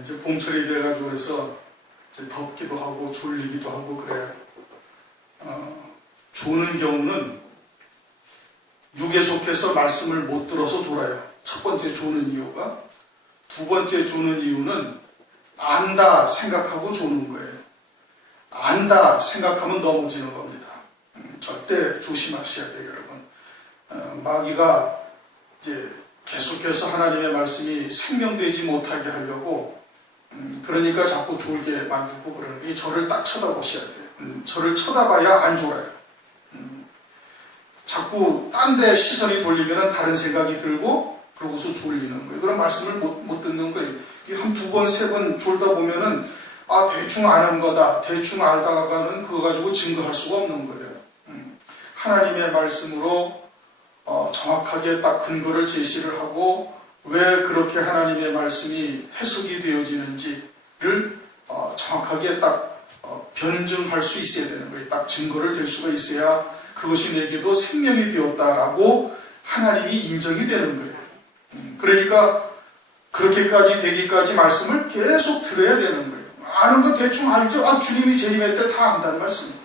이제 봄철이 돼가지고 그래서 이제 덥기도 하고 졸리기도 하고 그래요. 조는 경우는 육에 속해서 말씀을 못 들어서 졸아요. 첫 번째 조는 이유가. 두 번째 조는 이유는 안다 생각하고 조는 거예요. 안다 생각하면 넘어지는 겁니다. 절대 조심하셔야 돼요, 여러분. 마귀가 이제 계속해서 하나님의 말씀이 생명되지 못하게 하려고 그러니까 자꾸 졸게 만들고 그러는 게 저를 딱 쳐다보셔야 돼요. 저를 쳐다봐야 안 졸아요. 자꾸 딴 데 시선이 돌리면 다른 생각이 들고 그러고서 졸리는 거예요. 그런 말씀을 못 듣는 거예요. 한 두 번, 세 번 졸다 보면은 대충 아는 거다. 대충 알다가는 그거 가지고 증거할 수가 없는 거예요. 하나님의 말씀으로 정확하게 딱 근거를 제시를 하고 왜 그렇게 하나님의 말씀이 해석이 되어지는지를 정확하게 딱 변증할 수 있어야 되는 거예요. 딱 증거를 댈 수가 있어야 그것이 내게도 생명이 되었다라고 하나님이 인정이 되는 거예요. 그러니까 그렇게까지 되기까지 말씀을 계속 들어야 되는 거예요. 아는 거 대충 알죠? 주님이 재림의 때 다 안다는 말씀.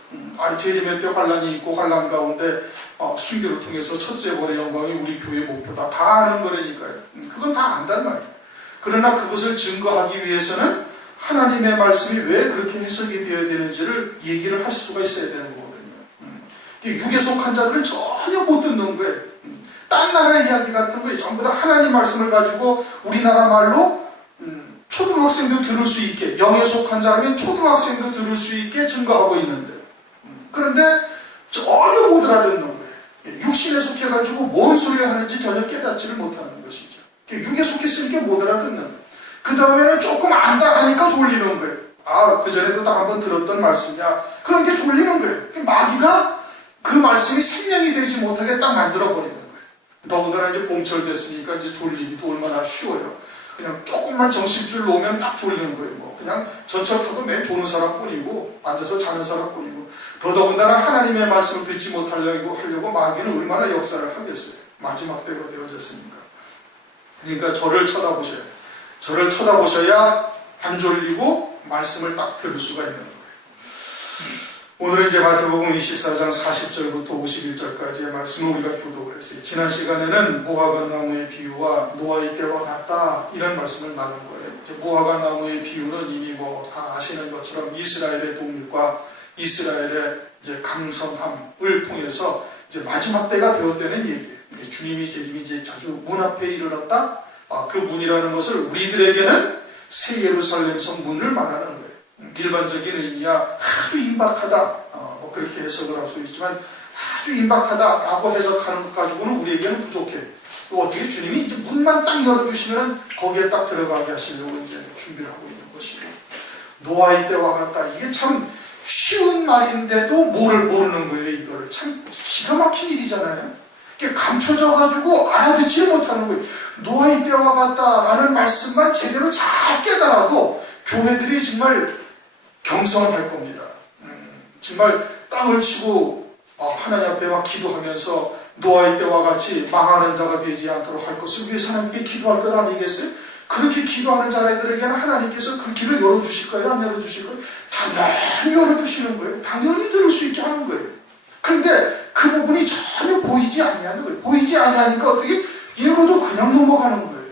재림의 때 환란이 있고 환란 가운데 순교를 통해서 첫째 번의 영광이 우리 교회의 목표다. 다 아는 거라니까요. 그건 다 안단 말이에요. 그러나 그것을 증거하기 위해서는 하나님의 말씀이 왜 그렇게 해석이 되어야 되는지를 얘기를 할 수가 있어야 되는 거거든요. 육에 속한 자들은 전혀 못 듣는 거예요. 딴 나라 이야기 같은 거예요. 전부 다 하나님 말씀을 가지고 우리나라 말로 초등학생도 들을 수 있게, 영에 속한 자라면 초등학생도 들을 수 있게 증거하고 있는데, 그런데 전혀 못 알아듣는 거예요. 육신에 속해가지고 뭔 소리를 하는지 전혀 깨닫지를 못하는 것이죠. 육에 속했으니까 못 알아듣는 거예요. 그 다음에는 조금 안다 하니까 졸리는 거예요. 그전에도 다 한번 들었던 말씀이야. 그런 게 졸리는 거예요. 마귀가 그 말씀이 생명이 되지 못하게 딱 만들어 버리는 거예요. 더군다나 이제 봄철 됐으니까 이제 졸리기도 얼마나 쉬워요. 그냥 조금만 정신줄 놓으면 딱 졸리는 거예요. 그냥 전철 타도 맨 조는 사람뿐이고 앉아서 자는 사람뿐이고, 더더군다나 하나님의 말씀을 듣지 못하려고 마귀는 얼마나 역사를 하겠어요. 마지막 때가 되어졌으니까. 그러니까 저를 쳐다보셔야 돼요. 저를 쳐다보셔야 안 졸리고 말씀을 딱 들을 수가 있는 거예요. 오늘은 이제 마태복음 24장 40절부터 51절까지의 말씀을 우리가 교독을 했어요. 지난 시간에는 무화과 나무의 비유와 노아의 때와 같다, 이런 말씀을 나눈 거예요. 이제 무화과 나무의 비유는 이미 다 아시는 것처럼 이스라엘의 독립과 이스라엘의 이제 강성함을 통해서 이제 마지막 때가 되었다는 얘기예요. 주님이 재림이 이제 아주 문 앞에 이르렀다. 그 문이라는 것을 우리들에게는 새 예루살렘 성 문을 말하는 거예요. 일반적인 의미야 아주 임박하다, 그렇게 해석을 할 수 있지만 아주 임박하다라고 해석하는 것 가지고는 우리에게는 부족해. 또 어떻게 주님이 이제 문만 딱 열어주시면 거기에 딱 들어가게 하시려고 이제 준비를 하고 있는 것이고, 노아의 때와 같다. 이게 참 쉬운 말인데도 모르는 거예요. 이거를 참 기가 막힌 일이잖아요. 이게 감춰져가지고 알아듣지 못하는 거예요. 노아의 때와 같다라는 말씀만 제대로 잘 깨달아도 교회들이 정말 경성을 할 겁니다. 정말 땅을 치고 하나님 앞에 막 기도하면서 노아의 때와 같이 망하는 자가 되지 않도록 할 것을 위해서 하나님께 기도할 것 아니겠어요? 그렇게 기도하는 자들에게는 하나님께서 그 길을 열어주실 거예요? 안 열어주실 거예요? 당연히 열어주시는 거예요. 당연히 들을 수 있게 하는 거예요. 그런데 그 부분이 전혀 보이지 아니하는 거예요. 보이지 아니하니까 어떻게 읽어도 그냥 넘어가는 거예요.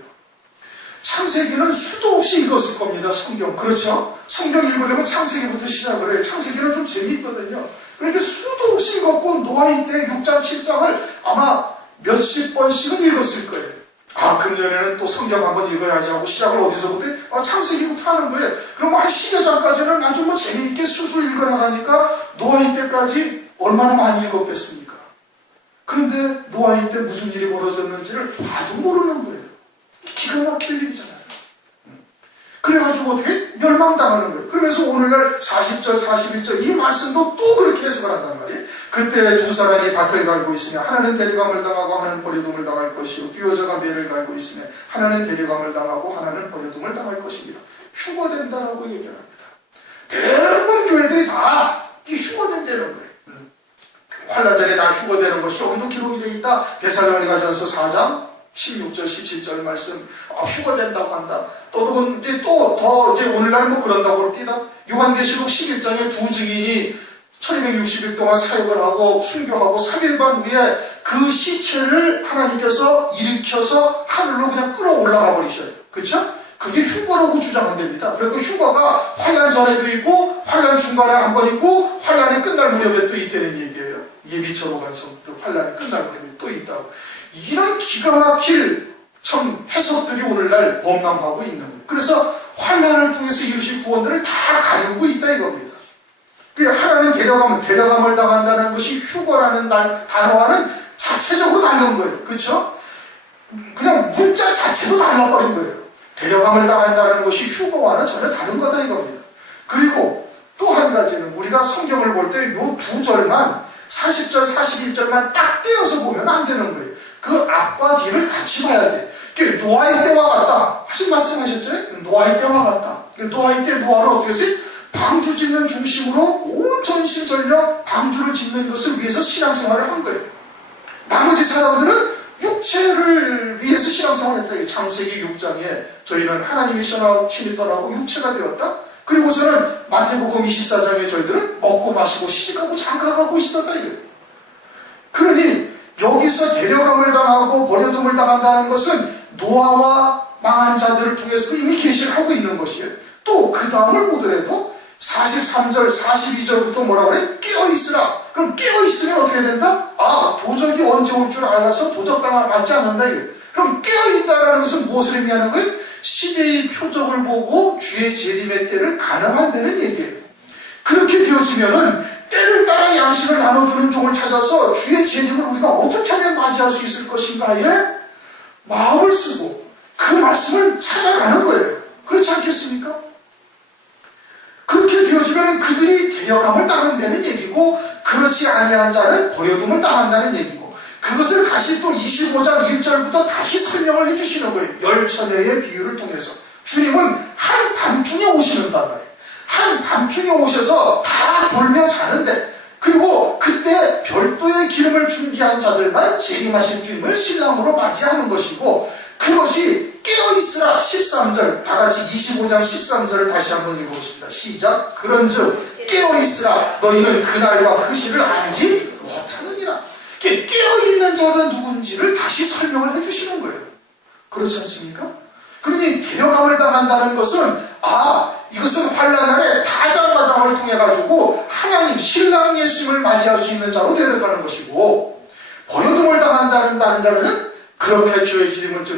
창세기는 수도 없이 읽었을 겁니다. 성경. 그렇죠? 성경 읽으려면 창세기부터 시작을 해요. 창세기는 좀 재미있거든요. 그런데 수도 없이 읽었고 노아의 때 6장, 7장을 아마 몇십 번씩은 읽었을 거예요. 금년에는 또 성경 한번 읽어야지 하고 시작을 어디서부터? 창세기부터 하는 거예요. 그럼 한 10여 장까지는 아주 재미있게 술술 읽어나가니까 노아의 때까지 얼마나 많이 읽었겠습니까? 그런데 노아의 때 무슨 일이 벌어졌는지를 봐도 모르는 거예요. 기가 막힐 일이잖아요. 그래가지고 어떻게 멸망당하는 거예요. 그러면서 오늘날 40절, 41절 이 말씀도 또 그렇게 해석을 한단 말이에요. 그때 두 사람이 밭을 갈고 있으며 하나는 데려감을 당하고 하나는 버려둠을 당할 것이요, 듀여자가 매를 갈고 있으며 하나는 데려감을 당하고 하나는 버려둠을 당할 것입니다. 휴거된다라고 얘기를 합니다. 대부분 교회들이 다 휴거된다는 거예요. 환란 전에 다 휴거되는 것이 여기도 기록이 되어 있다. 데살로니가전서 4장 16절, 17절 말씀, 휴거 된다고 한다. 또 더 오늘날 뭐 그런다고 합니다. 요한계시록 11장에 두 증인이 1260일 동안 사역을 하고 순교하고 3일반 후에 그 시체를 하나님께서 일으켜서 하늘로 그냥 끌어올라가 버리셔요. 그렇죠? 그게 휴거라고 주장한답니다. 그리고 휴거가 환란 전에도 있고 환란 중간에 한 번 있고 환란이 끝날 무렵에 또 있다는 얘기예요. 예비처로 가서 환란이 끝날 무렵에 또 있다고. 이런 기가 막힐 참 해석들이 오늘날 범람하고 있는 거예요. 그래서 환란을 통해서 이루신 구원들을 다 가리고 있다 이겁니다. 하나님 데려감을 당한다는 것이 휴거라는 단어와는 자체적으로 다른 거예요. 그렇죠? 그냥 문자 자체도 달라버린 거예요. 데려감을 당한다는 것이 휴거와는 전혀 다른 거다 이겁니다. 그리고 또 한 가지는 우리가 성경을 볼 때 요 두 절만 40절, 41절만 딱 떼어서 보면 안 되는 거예요. 그 앞과 뒤를 같이 봐야 돼. 노아의 때와 같다. 하신 말씀하셨죠? 노아의 때와 같다. 노아의 때 노아는 어떻게 했어요? 방주 짓는 중심으로 온 전심전력 방주를 짓는 것을 위해서 신앙생활을 한 거예요. 나머지 사람들은 육체를 위해서 신앙생활을 했다. 창세기 6장에 저희는 하나님이 신이 떠나고 육체가 되었다. 그리고서는 마태복음 24장에 저희들은 먹고 마시고 시집가고 장가가고 있었다. 그러니 여기서 데려감을 당하고 버려둠을 당한다는 것은 노아와 망한 자들을 통해서 이미 계시를 하고 있는 것이에요. 또 그 다음을 보더라도 43절, 42절부터 뭐라고 그래? 깨어있으라. 그럼 깨어있으면 어떻게 된다? 도적이 언제 올 줄 알아서 도적당하지 않는다. 그럼 깨어있다라는 것은 무엇을 의미하는 거예요? 시대의 표적을 보고 주의 재림의 때를 가늠한다는 얘기예요. 그렇게 되어지면은 때를 따라 양식을 나눠주는 종을 찾아서 주의 재림을 우리가 어떻게 하면 맞이할 수 있을 것인가에 마음을 쓰고 그 말씀을 찾아가는 거예요. 그렇지 않겠습니까? 그렇게 되어지면 그들이 데려감을 당한다는 얘기고 그렇지 아니한 자는 버려둠을 당한다는 얘기고 그것을 다시 또 25장 1절부터 다시 설명을 해주시는 거예요. 열처녀의 비유를 통해서 주님은 한밤중에 오시는단 말이에요. 한밤중에 오셔서 다 졸며 자는데 그리고 그때 별도의 기름을 준비한 자들만 재림하신 주님을 신랑으로 맞이하는 것이고 그것이 깨어있으라 13절 다같이 25장 13절을 다시 한번 읽어보겠습니다. 시작. 그런즉 깨어있으라 너희는 그날과 그 시를 알지 못하느니라. 깨어있는 자가 누군지를 다시 설명을 해주시는 거예요. 그렇지 않습니까? 그러니 데려감을 당한다는 것은 이것은 환란날에 타작마당을 통해 가지고 하나님 신랑 예수님을 맞이할 수 있는 자로 데려가는 것이고 버려둠을 당한 자는 다른 자는 그렇게 주의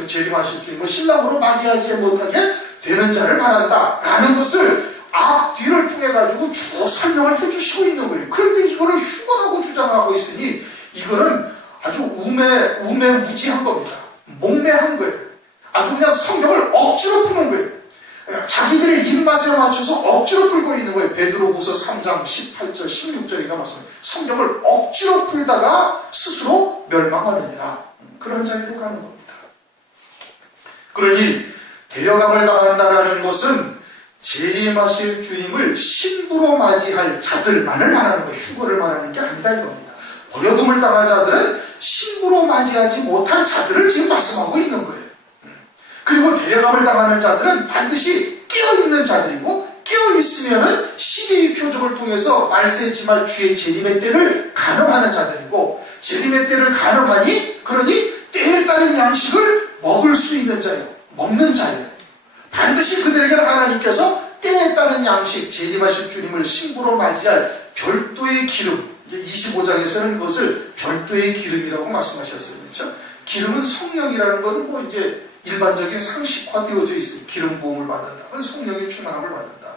재림하실 주님을 신랑으로 맞이하지 못하게 되는 자를 말한다 라는 것을 앞뒤를 통해 가지고 쭉 설명을 해주시고 있는 거예요. 그런데 이거를 휴거라고 주장하고 있으니 이거는 아주 우매무지한 겁니다. 목매한 거예요. 아주 그냥 성경을 억지로 푸는 거예요. 자기들의 입맛에 맞춰서 억지로 풀고 있는 거예요. 베드로후서 3장 18절 16절인가 말씀합니다. 성경을 억지로 풀다가 스스로 멸망하느니라. 그런 자리로 가는 겁니다. 그러니 데려감을 당한다는 것은 재림하실 주님을 신부로 맞이할 자들만을 말하는 거예요. 휴거를 말하는 게 아니다 이겁니다. 버려둠을 당할 자들은 신부로 맞이하지 못할 자들을 지금 말씀하고 있는 거예요. 그리고 데려감을 당하는 자들은 반드시 깨어있는 자들이고 깨어있으면 시대의 표적을 통해서 말세지말 주의 재림의 때를 가늠하는 자들이고 재림의 때를 가늠하니 그러니 때에 따른 양식을 먹을 수 있는 자예요. 먹는 자예요. 반드시 그들에게는 하나님께서 때에 따른 양식 재림하실 주님을 신부로 맞이할 별도의 기름 이제 25장에서는 그것을 별도의 기름이라고 말씀하셨어요. 그렇죠? 기름은 성령이라는 것은 뭐 이제 일반적인 상식화되어져 있어요. 기름 부음을 받는다면 성령의 충만함을 받는다.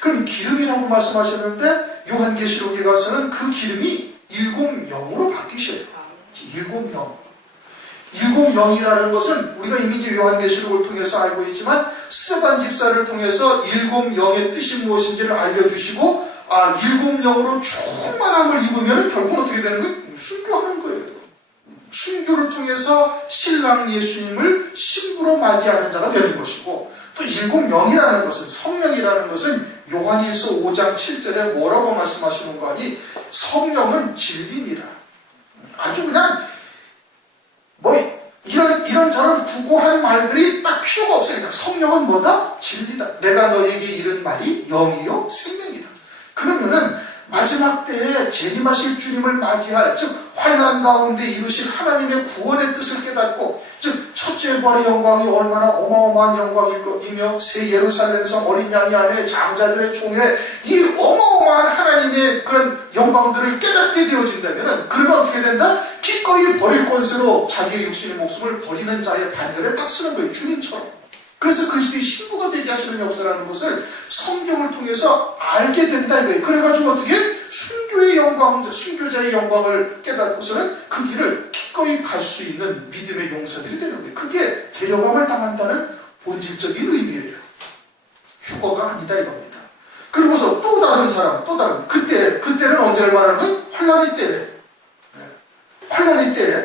그럼 기름이라고 말씀하셨는데 요한계시록에 가서는 그 기름이 7영으로 바뀌셔요. 7영. 7영이라는 것은 우리가 이미 이제 요한계시록을 통해서 알고 있지만 스데반 집사를 통해서 7영의 뜻이 무엇인지를 알려주시고 7영으로 충만함을 입으면 결국은 어떻게 되는 거예요? 순교하는 거예요. 순교를 통해서 신랑 예수님을 신부로 맞이하는 자가 되는 것이고 또 7영이라는 것은 성령이라는 것은 요한일서 5장 7절에 뭐라고 말씀하시는 거 아니 성령은 진리니라. 아주 그냥 뭐 이런 무고한 말들이 딱 필요가 없으니까 성령은 뭐다? 진리다. 내가 너에게 이른 말이 영이요 생명이다. 그러면은 마지막 때에 재림하실 주님을 맞이할, 즉 환난 가운데 이루실 하나님의 구원의 뜻을 깨닫고, 즉 첫째 부활의 영광이 얼마나 어마어마한 영광이며 새 예루살렘에서 어린 양이 안에 장자들의 총에 이 어마어마한 하나님의 그런 영광들을 깨닫게 되어진다면, 그러면 어떻게 된다? 기꺼이 버릴 권세로 자기의 육신의 목숨을 버리는 자의 반열에 딱 쓰는 거예요. 주님처럼. 그래서 그리스도의 신부가 되게 하시는 역사라는 것을 성경을 통해서 알게 된다 이거예요. 그래가지고 어떻게 순교의 영광, 순교자의 영광을 깨닫고서는 그 길을 기꺼이 갈 수 있는 믿음의 용사들이 되는 거예요. 그게 데려감을 당한다는 본질적인 의미예요. 휴거가 아니다 이겁니다. 그리고서 또 다른 사람, 또 다른 그때는 언제를 말하는 거예요? 환난의 때에. 환난의 때에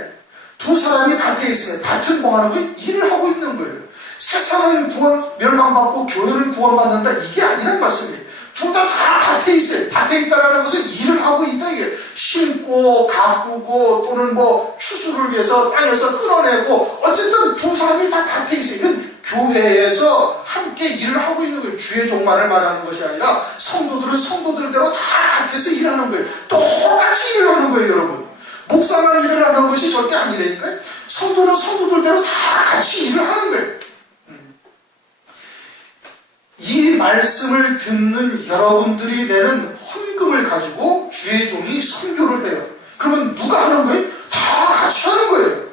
두 사람이 밭에 있으면 밭은 뭐 하는 거예요? 일을 하고 있는 거예요. 세상은 멸망받고 교회는 구원받는다, 이게 아니란 말씀이에요. 둘 다 밭에 있어요. 밭에 있다는 것은 일을 하고 있다 이게. 심고 가꾸고 또는 뭐 추수를 위해서 땅에서 끌어내고, 어쨌든 두 사람이 다 밭에 있어요. 이건 교회에서 함께 일을 하고 있는 거예요. 주의 종만을 말하는 것이 아니라 성도들은 성도들대로 다 밭에서 일하는 거예요. 똑같이 일을 하는 거예요 여러분. 목사만 일을 하는 것이 절대 아니라니까요. 성도는 성도들대로 다 같이 일을 하는 거예요. 이 말씀을 듣는 여러분들이 내는 헌금을 가지고 주의 종이 선교를 해요. 그러면 누가 하는 거예요? 다 같이 하는 거예요.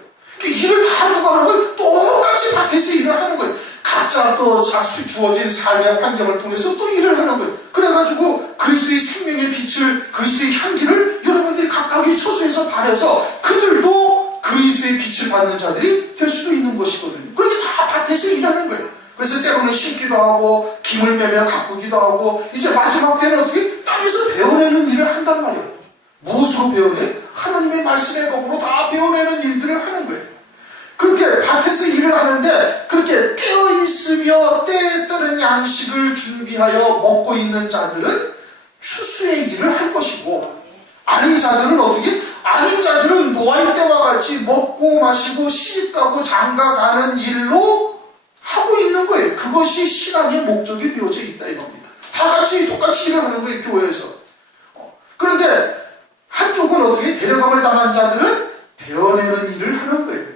일을 다 누가 하는 거예요? 똑같이 밭에서 일을 하는 거예요. 각자 또 주어진 삶의 환경을 통해서 또 일을 하는 거예요. 그래가지고 그리스도의 생명의 빛을, 그리스도의 향기를 여러분들이 각각의 처소에서 발해서 그들도 그리스도의 빛을 받는 자들이 될 수도 있는 것이거든요. 그렇게 다 밭에서 일하는 거예요. 그래서 때로는 심기도 하고 김을 매며 가꾸기도 하고, 이제 마지막 때는 어떻게? 땅에서 베어내는 일을 한단 말이에요. 무엇으로 베어내? 하나님의 말씀의 법으로 다 베어내는 일들을 하는 거예요. 그렇게 밭에서 일을 하는데, 그렇게 깨어있으며 때에 따른 양식을 준비하여 먹고 있는 자들은 추수의 일을 할 것이고, 아닌 자들은 어떻게? 아닌 자들은 노아의 때와 같이 먹고 마시고 시집가고 장가가는 일로 하고 있는 거예요. 그것이 신앙의 목적이 되어져 있다 이겁니다. 다 같이 똑같이 일을 하는 거예요, 교회에서. 그런데 한쪽은 어떻게? 데려감을 당한 자들은 베어내는 일을 하는 거예요.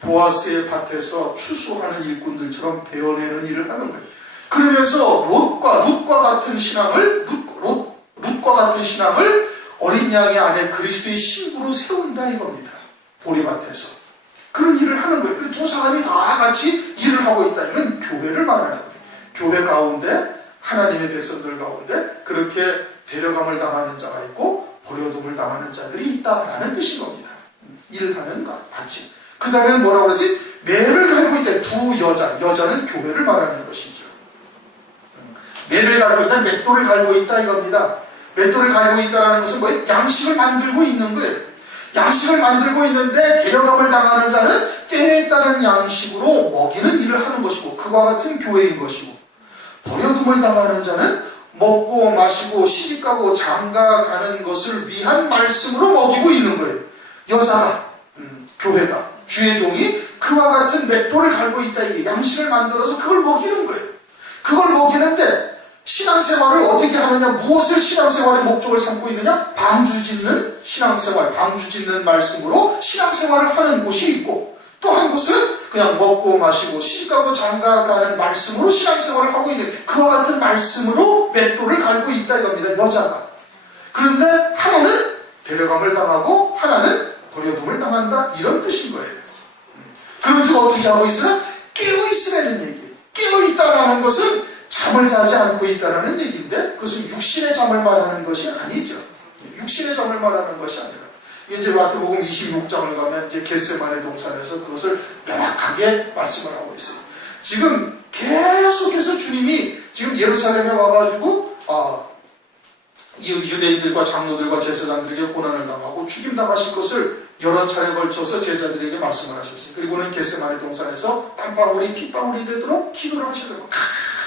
보아스의 밭에서 추수하는 일꾼들처럼 베어내는 일을 하는 거예요. 그러면서 룻과 같은 신앙을 어린 양의 안에 그리스도의 신부로 세운다 이겁니다. 보리밭에서. 그런 일을 하는 거예요. 두 사람이 다 같이 일을 하고 있다. 이건 교회를 말하는 거예요. 교회 가운데, 하나님의 백성들 가운데 그렇게 데려감을 당하는 자가 있고 버려둠을 당하는 자들이 있다라는 뜻인 겁니다. 일하는 밭이. 그 다음에는 뭐라고 그러지? 매를 갈고 있다. 두 여자는 교회를 말하는 것이죠. 매를 갈고 있다, 맷돌을 갈고 있다 이겁니다. 맷돌을 갈고 있다는 것은 뭐예요? 양식을 만들고 있는 거예요. 양식을 만들고 있는데 데려감을 당하는 자는 때에 따른 양식으로 먹이는 일을 하는 것이고, 그와 같은 교회인 것이고, 버려둠을 당하는 자는 먹고 마시고 시집가고 장가가는 것을 위한 말씀으로 먹이고 있는 거예요. 여자가, 교회가, 주의 종이 그와 같은 맷돌을 갈고 있다. 이게 양식을 만들어서 그걸 먹이는 거예요. 그걸 먹이는데 신앙생활을 어떻게 하느냐, 무엇을 신앙생활의 목적을 삼고 있느냐, 방주짓는 신앙생활, 방주짓는 말씀으로 신앙생활을 하는 곳이 있고, 또 한 곳은 그냥 먹고 마시고 시집가고 장가가는 말씀으로 신앙생활을 하고 있는, 그와 같은 말씀으로 맷돌을 갈고 있다 이겁니다. 여자가. 그런데 하나는 데려감을 당하고 하나는 버려둠을 당한다, 이런 뜻인 거예요. 그런즉 어떻게 하고 있으나? 깨어있으라는 얘기예요. 깨어있다라는 것은 잠을 자지 않고 있다는 얘기인데, 그것은 육신의 잠을 말하는 것이 아니죠. 육신의 잠을 말하는 것이 아니라, 이제 마태복음 26장을 가면 이제 겟세마네 동산에서 그것을 명확하게 말씀을 하고 있어요. 지금 계속해서 주님이 지금 예루살렘에 와가지고 유대인들과 장로들과 제사장들에게 고난을 당하고 죽임당하실 것을 여러 차례 걸쳐서 제자들에게 말씀을 하셨어요. 그리고는 겟세마네 동산에서 땀방울이 핏방울이 되도록 기도를 하셔야 되고,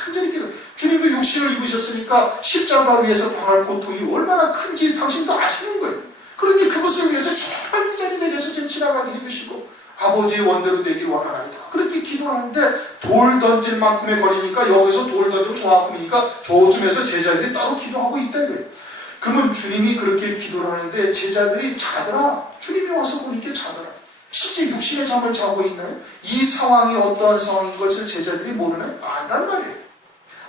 간절히 기도. 주님도 육신을 입으셨으니까 십자가 위에서 당할 고통이 얼마나 큰지 당신도 아시는 거예요. 그러니 그것을 위해서 정말 이 자리에서 좀 지나가게 해주시고, 아버지의 원대로 되길 원하나이다. 그렇게 기도하는데 돌 던질 만큼의 거리니까 여기서 돌 던지면 저만큼이니까 저쯤에서 제자들이 따로 기도하고 있다 이거예요. 그러면 주님이 그렇게 기도를 하는데 제자들이 자더라. 주님이 와서 보니까 자더라. 실제 육신의 잠을 자고 있나요? 이 상황이 어떠한 상황인 것을 제자들이 모르나요? 안단 말이에요.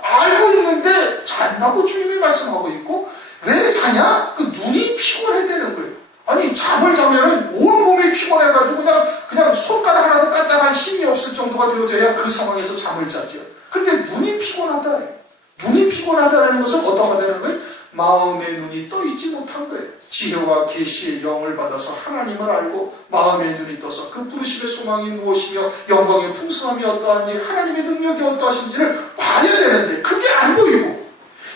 알고 있는데 잔다고 주님이 말씀하고 있고, 왜 자냐? 그 눈이 피곤해되는 거예요. 아니 잠을 자면은 온몸이 피곤해가지고 그냥 손가락 하나도 까딱할 힘이 없을 정도가 되어져야 그 상황에서 잠을 자죠. 그런데 눈이 피곤하다. 눈이 피곤하다는 것은 어떠하다는 거예요? 마음의 눈이 떠 있지 못한 거예요. 지혜와 계시의 영을 받아서 하나님을 알고 마음의 눈이 떠서 그 부르심의 소망이 무엇이며 영광의 풍성함이 어떠한지 하나님의 능력이 어떠하신지를 봐야 되는데 그게 안 보이고,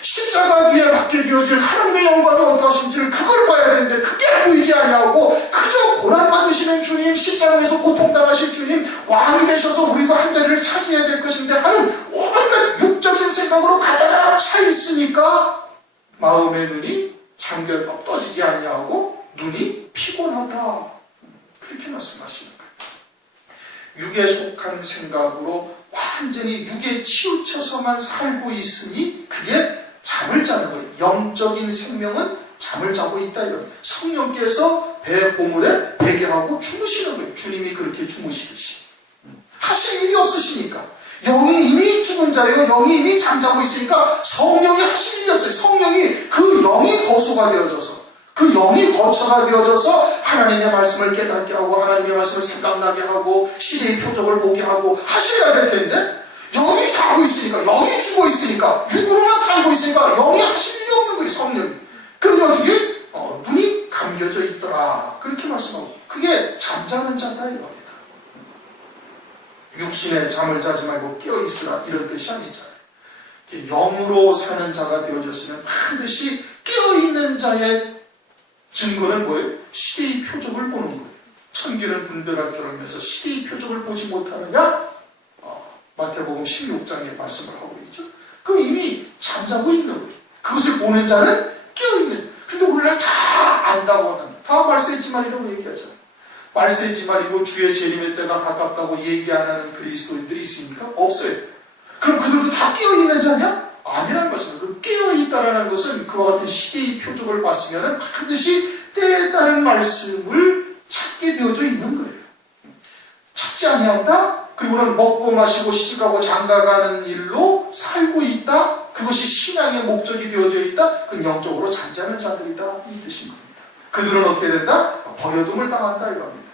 십자가 뒤에 받게 되어질 하나님의 영광이 어떠하신지를 그걸 봐야 되는데 그게 안 보이지 아니하고 그저 고난받으시는 주님, 십자가에서 고통당하실 주님, 왕이 되셔서 우리도 한 자리를 차지해야 될 것인데 하는 온갖 육적인 생각으로 가득 차 있으니까 마음의 눈이 잠겨 떠지지 아니하고 눈이 피곤하다. 그렇게 말씀하시는 거예요. 육에 속한 생각으로 완전히 육에 치우쳐서만 살고 있으니 그게 잠을 자는 거예요. 영적인 생명은 잠을 자고 있다. 이건 성령께서 배 고물에 베게 하고 주무시는 거예요. 주님이 그렇게 주무시듯이 하실 일이 없으시니까. 영이 이미 죽은 자예요. 영이 이미 잠자고 있으니까 성령이 하실 일이 없어요. 성령이 그 영이 거소가 되어져서, 그 영이 거처가 되어져서 하나님의 말씀을 깨닫게 하고 하나님의 말씀을 생각나게 하고 시대의 표적을 보게 하고 하셔야 될 텐데, 영이 자고 있으니까, 영이 죽어 있으니까, 육으로만 살고 있으니까 영이 하실 일이 없는 거예요. 성령이. 그런데 어떻게? 눈이 감겨져 있더라. 그렇게 말씀하고, 그게 잠자는 자다 이겁니다. 육신의 잠을 자지 말고 깨어있으라 이런 뜻이 아니잖아요. 영으로 사는 자가 되어졌으면 반드시 깨어있는 자의 증거는 뭐예요? 시대의 표적을 보는 거예요. 천기는 분별할 줄 알면서 시대의 표적을 보지 못하느냐? 마태복음 16장에 말씀을 하고 있죠. 그럼 이미 잠자고 있는 거예요. 그것을 보는 자는 깨어있는. 근데 오늘날 다 안다고 하는, 다 말세지만 이라고 얘기하잖아요. 말세지말이고 주의 재림의 때가 가깝다고 얘기 안 하는 그리스도인들이 있습니까? 없어요. 그럼 그들도 다 깨어있는 자냐? 아니라는 것입니다. 그 깨어있다라는 것은 그와 같은 시대의 표적을 봤으면 반드시 때에 따른 말씀을 찾게 되어져 있는 거예요. 찾지 아니한다? 그리고는 먹고 마시고 시집가고 장가가는 일로 살고 있다? 그것이 신앙의 목적이 되어져 있다? 그건 영적으로 잠자는 자들이다 이 뜻인 겁니다. 그들은 어떻게 된다? 버려둠을 당한다 이겁니다.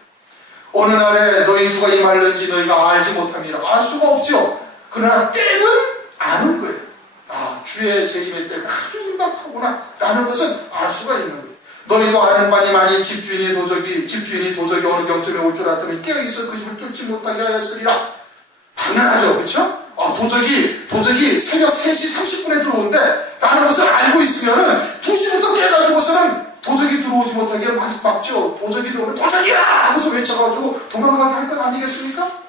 어느 날에 너희 주가 임할는지 너희가 알지 못함이라. 알 수가 없죠. 그러나 때는 아는 거예요. 주의 재림의 때가 아주 임박하구나 라는 것은 알 수가 있는 거예요. 너희도 아는 바니 만일 집주인이 도적이 어느 경점에 올 줄 알았더니 깨어있어 그 집을 뚫지 못하게 하였으리라. 당연하죠. 그렇죠? 도적이 새벽 3시 30분에 들어온대 라는 것을 알고 있으면 2시부터 깨가지고서는 도적이 들어오지 못하게 막죠. 도적이 들어오면 도적이야! 하고서 외쳐가지고 도망가게 할 것 아니겠습니까?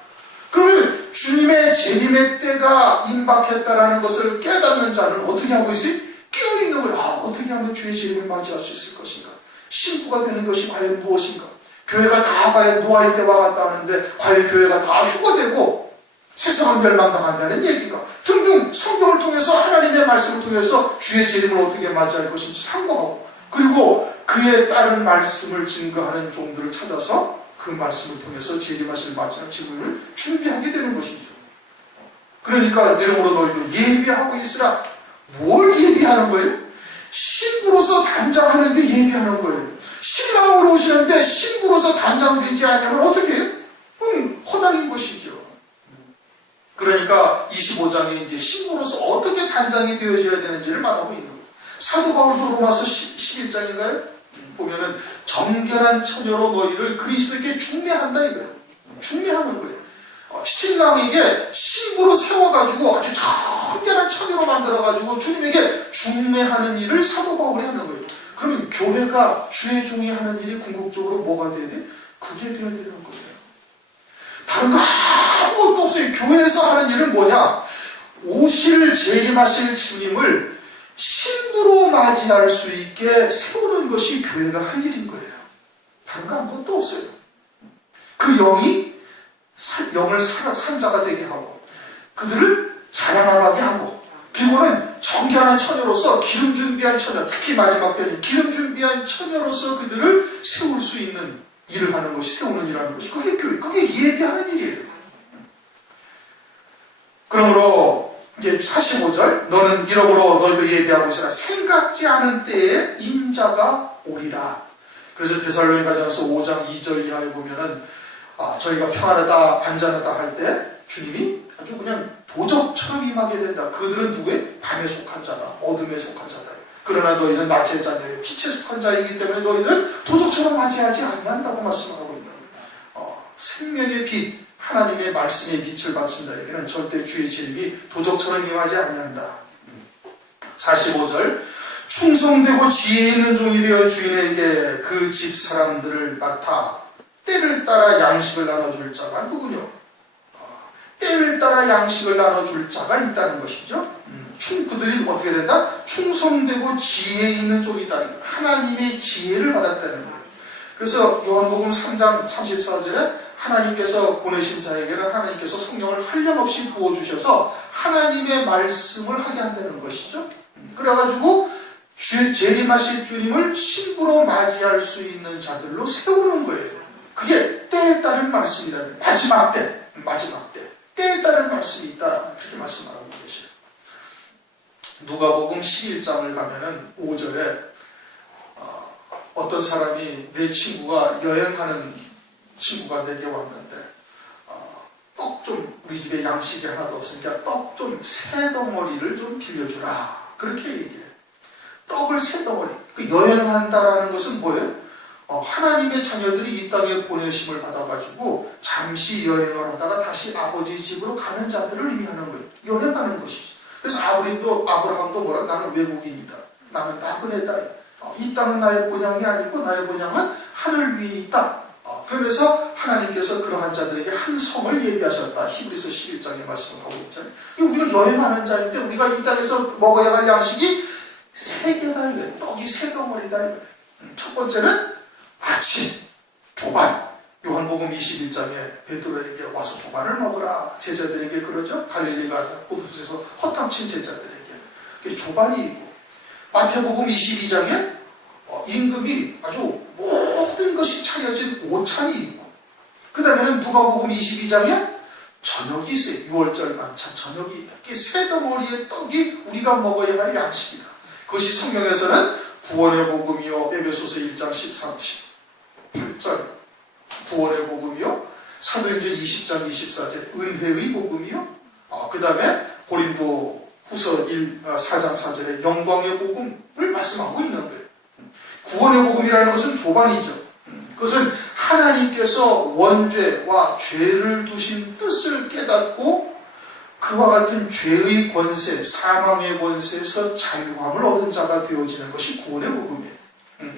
그러면 주님의 재림의 때가 임박했다라는 것을 깨닫는 자는 어떻게 하고 있어요? 깨어있는 거예요. 어떻게 하면 주의 재림을 맞이할 수 있을 것인가? 신부가 되는 것이 과연 무엇인가? 교회가 다 과연 노아의 때와 같다 하는데 과연 교회가 다 휴거되고 세상은 멸망당한다는 얘기가 등등 성경을 통해서 하나님의 말씀을 통해서 주의 재림을 어떻게 맞이할 것인지 상고하고, 그리고 그에 따른 말씀을 증거하는 종들을 찾아서 그 말씀을 통해서 재림하실 맞이할 직분을 준비하게 되는 것이죠. 그러니까 이러므로 너희도 예비하고 있으라. 뭘 예비하는 거예요? 신부로서 단장하는데 예비하는 거예요. 신랑으로 오시는데 신부로서 단장되지 않으면 어떻게 해요? 그건 허당인 것이죠. 그러니까 25장에 이제 신부로서 어떻게 단장이 되어져야 되는지를 말하고 있는 거예요. 사도 바울도 로마서 11장인가요? 보면은 정결한 처녀로 너희를 그리스도께 중매한다 이거예요. 중매하는 거예요. 신랑에게 신부로 세워가지고 아주 정결한 처녀로 만들어가지고 주님에게 중매하는 일을 사도 바울이 하는 거예요. 그러면 교회가 주의 종이 하는 일이 궁극적으로 뭐가 돼야 돼? 그게 되어야 되는 거예요. 다른 거 아무것도 없어요. 교회에서 하는 일은 뭐냐? 오실 재림하실 주님을 신부로 맞이할 수 있게 세우는 것이 교회가 할 일인 거예요. 다른 거 아무것도 없어요. 그 그 영이 영을 산자가 되게 하고 그들을 자라나가게 하고 그리고는 정결한 처녀로서 기름 준비한 처녀, 특히 마지막 때는 기름 준비한 처녀로서 그들을 세울 수 있는 일을 하는 것이, 세우는 일을 하는 것이 그게 교회, 그게 예배하는 일이에요. 그러므로 이제 45절 너는 이러므로 너희도 예배하고 있으라 생각지 않은 때에 인자가 오리라. 그래서 데살로니가전서 5장 2절 이하에 보면은 저희가 평안하다 안전하다 할 때 주님이 아주 그냥 도적처럼 임하게 된다. 그들은 누구의? 밤에 속한 자다. 어둠에 속한 자다. 그러나 너희는 낮의 자녀의 빛에 속한 자이기 때문에 너희는 도적처럼 맞이하지 아니한다고 말씀하고 있는 거예요. 생명의 빛, 하나님의 말씀의 빛을 받은 자에게는 절대 주의 진리 도적처럼 임하지 아니한다. 45절 충성되고 지혜 있는 종이 되어 주인에게 그 집 사람들을 맡아 때를 따라 양식을 나눠줄 자가 누구냐? 때를 따라 양식을 나눠줄 자가 있다는 것이죠. 그들이 어떻게 된다? 충성되고 지혜 있는 쪽이다. 하나님의 지혜를 받았다는 거예요. 그래서 요한복음 3장 34절에 하나님께서 보내신 자에게는 하나님께서 성령을 한량없이 부어주셔서 하나님의 말씀을 하게 한다는 것이죠. 그래가지고 재림하실 주님을 신부로 맞이할 수 있는 자들로 세우는 거예요. 그게 때에 따른 말씀이다. 마지막 때. 때에 따른 말씀이 있다. 그렇게 말씀하고 계셔요. 누가복음 11장을 가면은 5절에 어떤 사람이 내 친구가 여행하는 친구가 내게 왔는데 떡 좀 우리 집에 양식이 하나도 없으니까 떡 좀 세 덩어리를 좀 빌려주라. 그렇게 얘기해요. 떡을 세 덩어리. 그 여행한다라는 것은 뭐예요? 하나님의 자녀들이 이 땅에 보내심을 받아가지고 잠시 여행을 하다가 다시 아버지 집으로 가는 자들을 의미하는 거예요. 여행하는 것이죠. 그래서 아브라함도 뭐라? 나는 외국인이다. 나는 나그네다. 이 땅은 나의 본향이 아니고 나의 본향은 하늘 위에 있다. 그러면서 하나님께서 그러한 자들에게 한 성을 예비하셨다. 히브리서 11장에 말씀하고 있잖아요. 우리가 여행하는 자인데 우리가 이 땅에서 먹어야 할 양식이 세 개다 이거예요. 떡이 세 덩어리다 이거예요. 첫 번째는 아침, 조반. 요한복음 21장에 베드로에게 와서 조반을 먹으라. 제자들에게 그러죠. 갈릴리 가서 호두밭에서 허탕친 제자들에게. 조반이 있고 마태복음 22장에 임금이 아주 모든 것이 차려진 오찬이 있고 그 다음에는 누가복음 22장에 저녁이 있어요. 6월절 만찬 저녁이 있다. 이게 세 덩어리의 떡이 우리가 먹어야 할 양식이다. 그것이 성경에서는 구원의 복음이요 에베소서 1장 18절 구원의 복음이요 사도행전 20장 24절 은혜의 복음이요 그 다음에 고린도 후서 4장 4절에 영광의 복음을 말씀하고 있는 거예요. 구원의 복음이라는 것은 조반이죠. 그것은 하나님께서 원죄와 죄를 두신 뜻을 깨닫고 그와 같은 죄의 권세, 사망의 권세에서 자유함을 얻은 자가 되어지는 것이 구원의 복음이에요.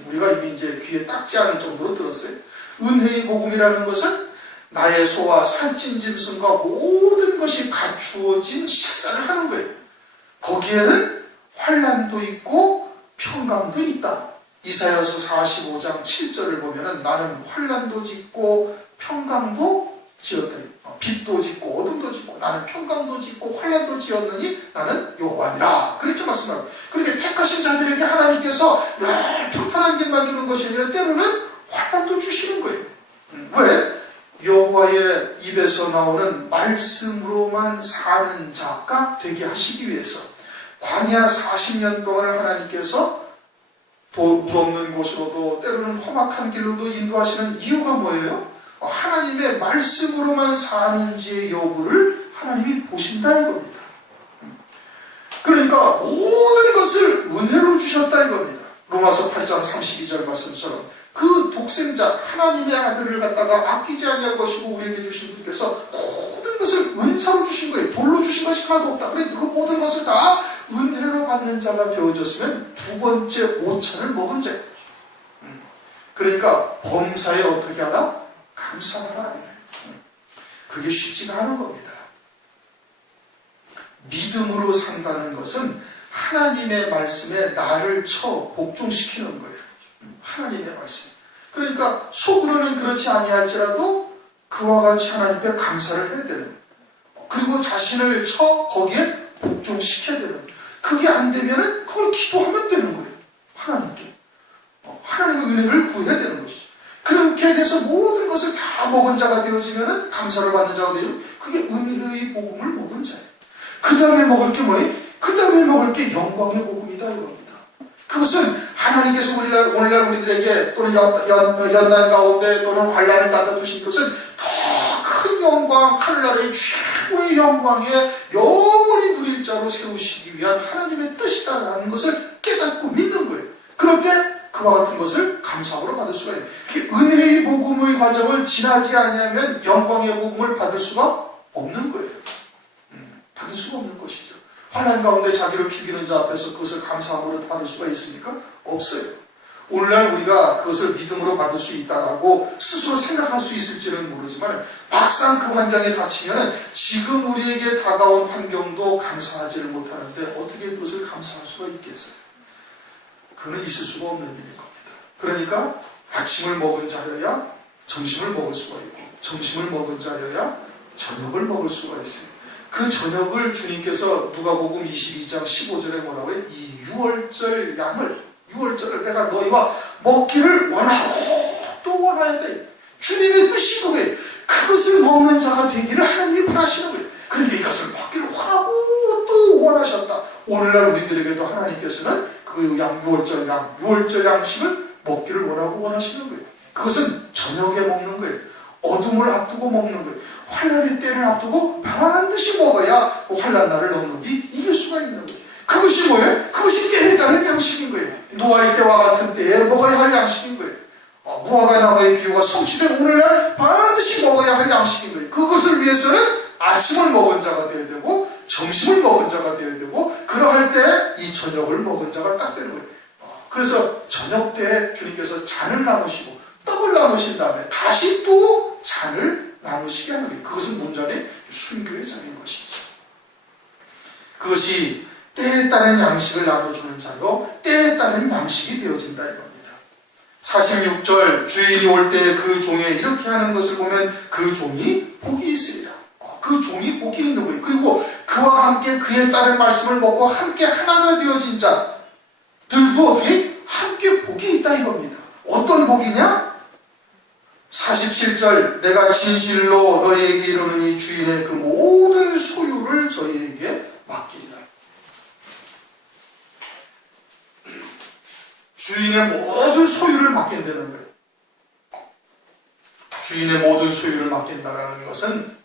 우리가 이미 이제 귀에 닦지 않을 정도로 들었어요. 은혜의 복음이라는 것은 나의 소와 살찐 짐승과 모든 것이 갖추어진 식사를 하는 거예요. 거기에는 환난도 있고 평강도 있다. 이사야서 45장 7절을 보면은 나는 환난도 짓고 평강도 지었다. 빛도 짓고 어둠도 짓고 나는 평강도 짓고 환난도 지었느니 나는 여호와니라. 그렇게 말씀하고 그렇게 택하신 자들에게 하나님께서 늘 평탄한 길만 주는 것이 아니라 때로는 환난도 주시는 거예요. 왜? 여호와의 입에서 나오는 말씀으로만 사는 자가 되게 하시기 위해서 광야 40년 동안을 하나님께서 물 없는 곳으로도 때로는 험악한 길로도 인도하시는 이유가 뭐예요? 하나님의 말씀으로만 사는지의 여부를 하나님이 보신다 이겁니다. 그러니까 모든 것을 은혜로 주셨다 이겁니다. 로마서 8장 32절 말씀처럼 그 독생자 하나님의 아들을 갖다가 아끼지 아니할 것이고 우리에게 주신 분께서 모든 것을 은사로 주신 거예요. 돌로 주신 것이 하나도 없다. 그러니까 그 모든 것을 다 은혜로 받는 자가 되어졌으면 두 번째 오찬을 먹은 자. 그러니까 범사에 어떻게 하나? 감사하라. 그게 쉽지가 않은 겁니다. 믿음으로 산다는 것은 하나님의 말씀에 나를 복종시키는 거예요. 하나님의 말씀. 그러니까 속으로는 그렇지 아니할지라도 그와 같이 하나님 앞에 감사를 해야 되는 거예요. 그리고 자신을 거기에 복종시켜야 되는 거예요. 그게 안 되면은 그걸 기도하면 되는 거예요. 하나님께. 하나님의 은혜를 구해야 되는 것이죠. 그렇게 돼서 모든 것을 다 먹은 자가 되어지면은 감사를 받는 자가 되면 그게 은혜의 복음을 먹은 자예요. 그 다음에 먹을 게 뭐예요? 그 다음에 먹을 게 영광의 복음이다 이겁니다. 그것은 하나님께서 오늘날 우리들에게 또는 연단 가운데 또는 환난을 따다 두신 것은 더 큰 영광, 하늘나라의 최고의 영광에 영원히 누릴 자로 세우시기 위한 하나님의 뜻이다라는 것을 깨닫고 믿는 거예요. 그럴 때 그와 같은 것을 감사함으로 받을 수가 있어요. 은혜의 복음의 과정을 지나지 않으면 영광의 복음을 받을 수가 없는 거예요. 받을 수가 없는 것이죠. 환난 가운데 자기를 죽이는 자 앞에서 그것을 감사함으로 받을 수가 있습니까? 없어요. 오늘날 우리가 그것을 믿음으로 받을 수 있다라고 스스로 생각할 수 있을지는 모르지만 막상 그 환경에 닥치면 지금 우리에게 다가온 환경도 감사하지를 못하는데 어떻게 그것을 감사할 수가 있겠어요? 그건 있을 수가 없는 일인 겁니다. 그러니까 아침을 먹은 자여야 점심을 먹을 수가 있고 점심을 먹은 자여야 저녁을 먹을 수가 있어요. 그 저녁을 주님께서 누가복음 22장 15절에 뭐라고 해요? 이 유월절 양을 유월절을 내가 너희와 먹기를 원하고 또 원해야 돼. 주님의 뜻이 그거예요. 그것을 먹는 자가 되기를 하나님이 바라시는 거예요. 그런데 이것을 먹기를 원하고 또 원하셨다. 오늘날 우리들에게도 하나님께서는 그 유월절 양식을 먹기를 원하고 원하시는 거예요. 그것은 저녁에 먹는 거예요. 어둠을 앞두고 먹는 거예요. 환난의 때를 앞두고 반드시 먹어야 환난 날을 넉넉히 이길 수가 있는 거예요. 그것이 뭐예요? 그것이 때에 따른 양식인 거예요. 노아의 때와 같은 때에 먹어야 할 양식인 거예요. 무화과 나무의 비유가 성취된 오늘날 반드시 먹어야 할 양식인 거예요. 그것을 위해서는 아침을 먹은 자가 되어야 되고 점심을 먹은 자가 되어야 되고 그러할 때 이 저녁을 먹은 자가 딱 되는 거예요. 그래서 저녁 때 주님께서 잔을 나누시고 떡을 나누신 다음에 다시 또 잔을 나누시게 하는 거예요. 그것은 뭔자리? 순교의 잔인 것이죠. 그것이 때에 따른 양식을 나눠주는 자요 때에 따른 양식이 되어진다 이겁니다. 46절 주인이 올 때 그 종에 이렇게 하는 것을 보면 그 종이 복이 있으리라. 그 종이 복이 있는 거예요. 그리고 그와 함께 그에 따른 말씀을 먹고 함께 하나가 되어진 자들도 어떻게 함께 복이 있다 이겁니다. 어떤 복이냐? 47절 내가 진실로 너희에게 이르노니 주인의 그 모든 소유를 저희에게 맡기리라. 주인의 모든 소유를 맡긴다는 거예요. 주인의 모든 소유를 맡긴다는 것은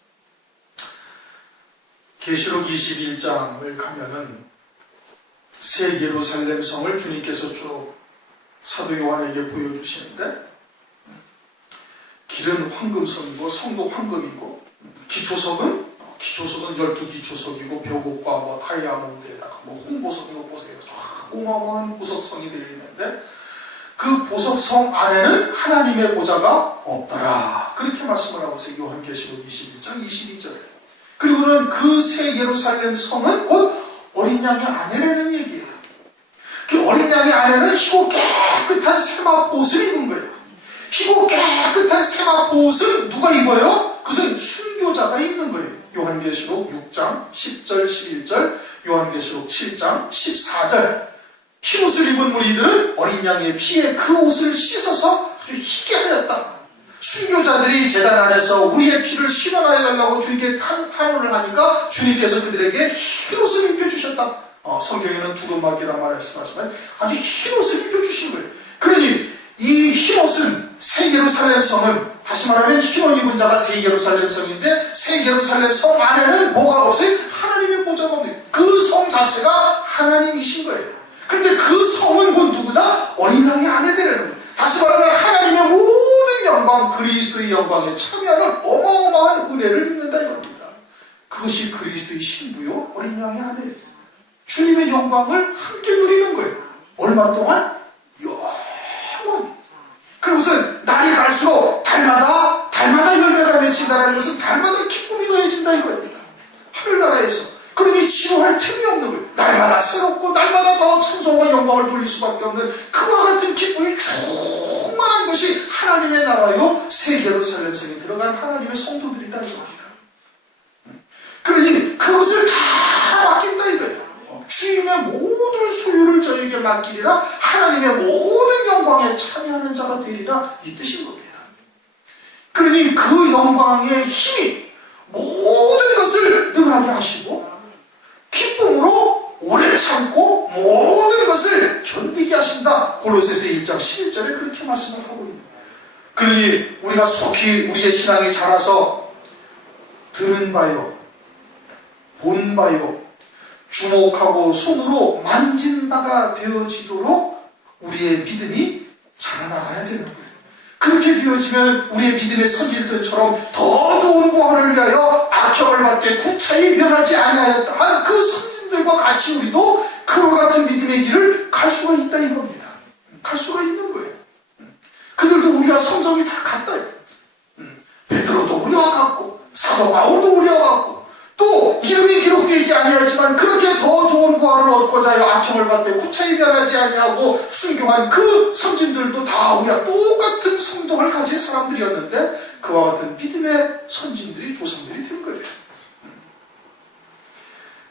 계시록 21장을 가면은 새 예루살렘 성을 주님께서 쭉 사도 요한에게 보여주시는데 길은 황금성이고 성도 황금이고 기초석은 12기초석이고 벽옥과 뭐 다이아몬드에다가 뭐 홍보석이고 보석에다가 쫙 어마어마한 보석성이 되어 있는데 그 보석성 안에는 하나님의 보좌가 없더라. 그렇게 말씀을 하고 있어요. 요한계시록 21장 22절에. 그리고는 그 새 예루살렘 성은 곧 어린 양의 아내라는 얘기예요. 그 어린 양의 아내는 희고 깨끗한 세마포 옷을 입은 거예요. 희고 깨끗한 세마포 옷은 누가 입어요? 그것은 순교자가 입는 거예요. 요한계시록 6장 10절 11절 요한계시록 7장 14절 흰옷을 입은 무리들은 어린 양의 피에 그 옷을 씻어서 아주 희게 하였다. 순교자들이 제단 안에서 우리의 피를 실현하여 달라고 주님께 탄원을 하니까 주님께서 그들에게 흰옷을 입혀주셨다. 성경에는 두루마기란 말씀하지만 아주 흰옷을 입혀주신 거예요. 그러니 이 흰옷은 새 예루살렘 성은 다시 말하면 흰옷 입은 자가 새 예루살렘 성인데 새 예루살렘 성 안에는 뭐가 없어요? 하나님의 보좌가 없는 그 성 자체가 하나님이신 거예요. 그런데 그 성은 곧 누구다? 어린 양의 아내되라는 거예요. 다시 말하면 하나님의 모든 영광, 그리스도의 영광에 참여하는 어마어마한 은혜를 입는다 이겁니다. 그것이 그리스도의 신부요 어린 양의 아내예요. 주님의 영광을 함께 누리는 거예요. 얼마 동안? 영원히. 그것은 날이 갈수록 달마다 열매가 맺힌다는 것은 달마다 기쁨이 더해진다 이겁니다. 하늘나라에서. 그러니 치료할 틈이 없는 거예요. 날마다 새롭고 날마다 더 찬송과 영광을 돌릴 수밖에 없는 그와 같은 기쁨이 충만한 것이 하나님의 나라요 새 예루살렘 성에 들어간 하나님의 성도들이다 이겁니다. 그러니 그것을 다 맡긴다 이거예요. 주인의 모든 소유를 저에게 맡기리라, 하나님의 모든 영광에 참여하는 자가 되리라, 이 뜻인 겁니다. 그러니 그 영광의 힘이 모든 것을 능하게 하시고 기쁨으로 오래 참고 모든 것을 견디게 하신다. 골로새서 1장 11절에 그렇게 말씀을 하고 있는 거예요. 그러니 우리가 속히 우리의 신앙이 자라서 들은 바요, 본 바요, 주목하고 손으로 만진 바가 되어지도록 우리의 믿음이 자라나가야 되는 거예요. 그렇게 되어지면 우리의 믿음의 선지들처럼 더 좋은 구원을 위하여 악형을 받되 구차히 변하지 아니하였다 한 그 선진들과 같이 우리도 그와 같은 믿음의 길을 갈 수가 있다 이겁니다. 갈 수가 있는 거예요. 그들도 우리가 성정이 다 같다. 베드로도 우리와 같고 사도 바울도 우리와 같고 또 이름이 기록되지 아니하지만 그렇게 더 좋은 구원을 얻고자 하여 악형을 받되 구차히 변하지 아니하고 순교한 그 선진들도 다 우리가 똑같은 성정을 가진 사람들이었는데 그와 같은 믿음의 선진들이 조상들이 된 거예요.